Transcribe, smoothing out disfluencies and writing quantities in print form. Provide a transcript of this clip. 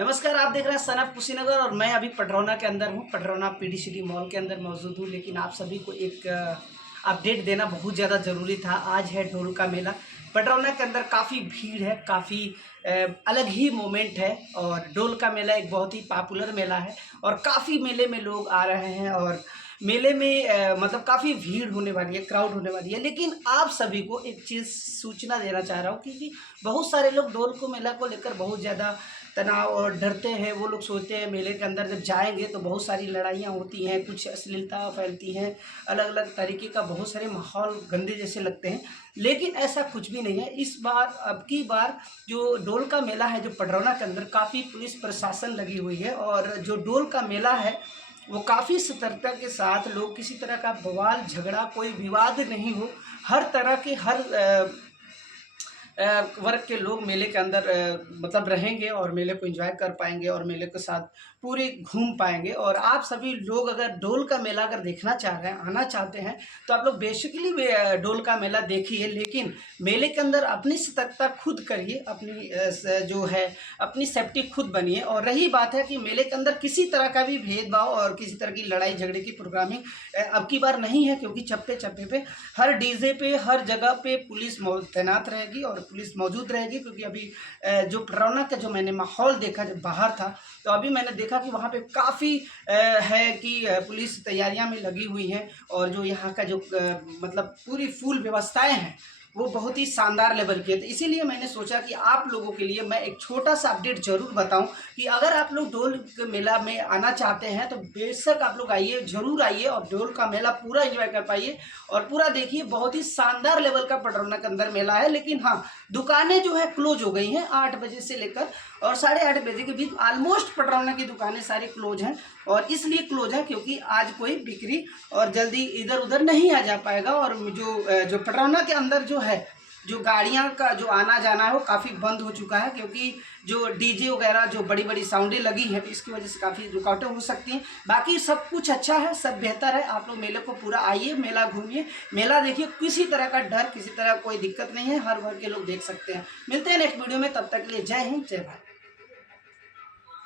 नमस्कार, आप देख रहे हैं सन ऑफ कुशीनगर और मैं अभी पटरौना के अंदर हूँ। पटरौना पीडी सिटी मॉल के अंदर मौजूद हूँ। लेकिन आप सभी को एक अपडेट देना बहुत ज़्यादा ज़रूरी था। आज है डोल का मेला। पटरौना के अंदर काफ़ी भीड़ है, काफ़ी अलग ही मोमेंट है। और डोल का मेला एक बहुत ही पॉपुलर मेला है और काफ़ी मेले में लोग आ रहे हैं और मेले में मतलब काफ़ी भीड़ होने वाली है, क्राउड होने वाली है। लेकिन आप सभी को एक चीज़ सूचना देना चाह रहा हूँ क्योंकि बहुत सारे लोग डोल को मेला को लेकर बहुत ज़्यादा तनाव और डरते हैं। वो लोग सोचते हैं मेले के अंदर जब जाएंगे तो बहुत सारी लड़ाइयाँ होती हैं, कुछ अश्लीलता फैलती हैं, अलग अलग तरीके का बहुत सारे माहौल गंदे जैसे लगते हैं। लेकिन ऐसा कुछ भी नहीं है। इस बार अब की बार जो डोल का मेला है, जो पटरौना के अंदर काफ़ी पुलिस प्रशासन लगी हुई है और जो डोल का मेला है वो काफ़ी सतर्कता के साथ, लोग किसी तरह का बवाल झगड़ा कोई विवाद नहीं हो, हर तरह के हर वर्ग के लोग मेले के अंदर मतलब रहेंगे और मेले को एंजॉय कर पाएंगे और मेले के साथ पूरे घूम पाएंगे। और आप सभी लोग अगर डोल का मेला अगर देखना चाह रहे हैं, आना चाहते हैं, तो आप लोग बेसिकली डोल का मेला देखिए। लेकिन मेले के अंदर अपनी सतर्कता खुद करिए, अपनी जो है अपनी सेफ्टी खुद बनिए। और रही बात है कि मेले के अंदर किसी तरह का भी भेदभाव और किसी तरह की लड़ाई झगड़े की प्रोग्रामिंग अब की बार नहीं है, क्योंकि चप्पे चप्पे पे हर डीजे पे हर जगह पे पुलिस तैनात रहेगी और पुलिस मौजूद रहेगी। क्योंकि अभी जो पटरौना का जो मैंने माहौल देखा जब बाहर था, तो अभी मैंने देखा कि वहाँ पे काफ़ी है कि पुलिस तैयारियां में लगी हुई है। और जो यहाँ का जो मतलब पूरी फुल व्यवस्थाएं हैं वो बहुत ही शानदार लेवल की है। तो इसीलिए मैंने सोचा कि आप लोगों के लिए मैं एक छोटा सा अपडेट जरूर बताऊं कि अगर आप लोग डोल के मेला में आना चाहते हैं तो बेशक आप लोग आइए, जरूर आइए और डोल का मेला पूरा एंजॉय कर पाइए और पूरा देखिए। बहुत ही शानदार लेवल का पटरौना के अंदर मेला है। लेकिन हाँ, दुकानें जो है क्लोज हो गई हैं 8 बजे से लेकर और 8:30 बजे के बीच ऑलमोस्ट पटरौना की दुकानें सारी क्लोज हैं। और इसलिए क्लोज है क्योंकि आज कोई बिक्री और जल्दी इधर उधर नहीं आ जा पाएगा। और जो पटरौना के अंदर जो है, जो गाड़ियां का जो आना जाना है वो काफ़ी बंद हो चुका है। क्योंकि जो डीजे वगैरह जो बड़ी बड़ी साउंडें लगी हैं, तो इसकी वजह से काफ़ी रुकावटें हो सकती हैं। बाकी सब कुछ अच्छा है, सब बेहतर है। आप लोग मेले को पूरा आइए, मेला घूमिए, मेला देखिए। किसी तरह का डर, किसी तरह कोई दिक्कत नहीं है, हर वर्ग के लोग देख सकते हैं। मिलते हैं नेक्स्ट वीडियो में, तब तक के लिए जय हिंद, जय भारत।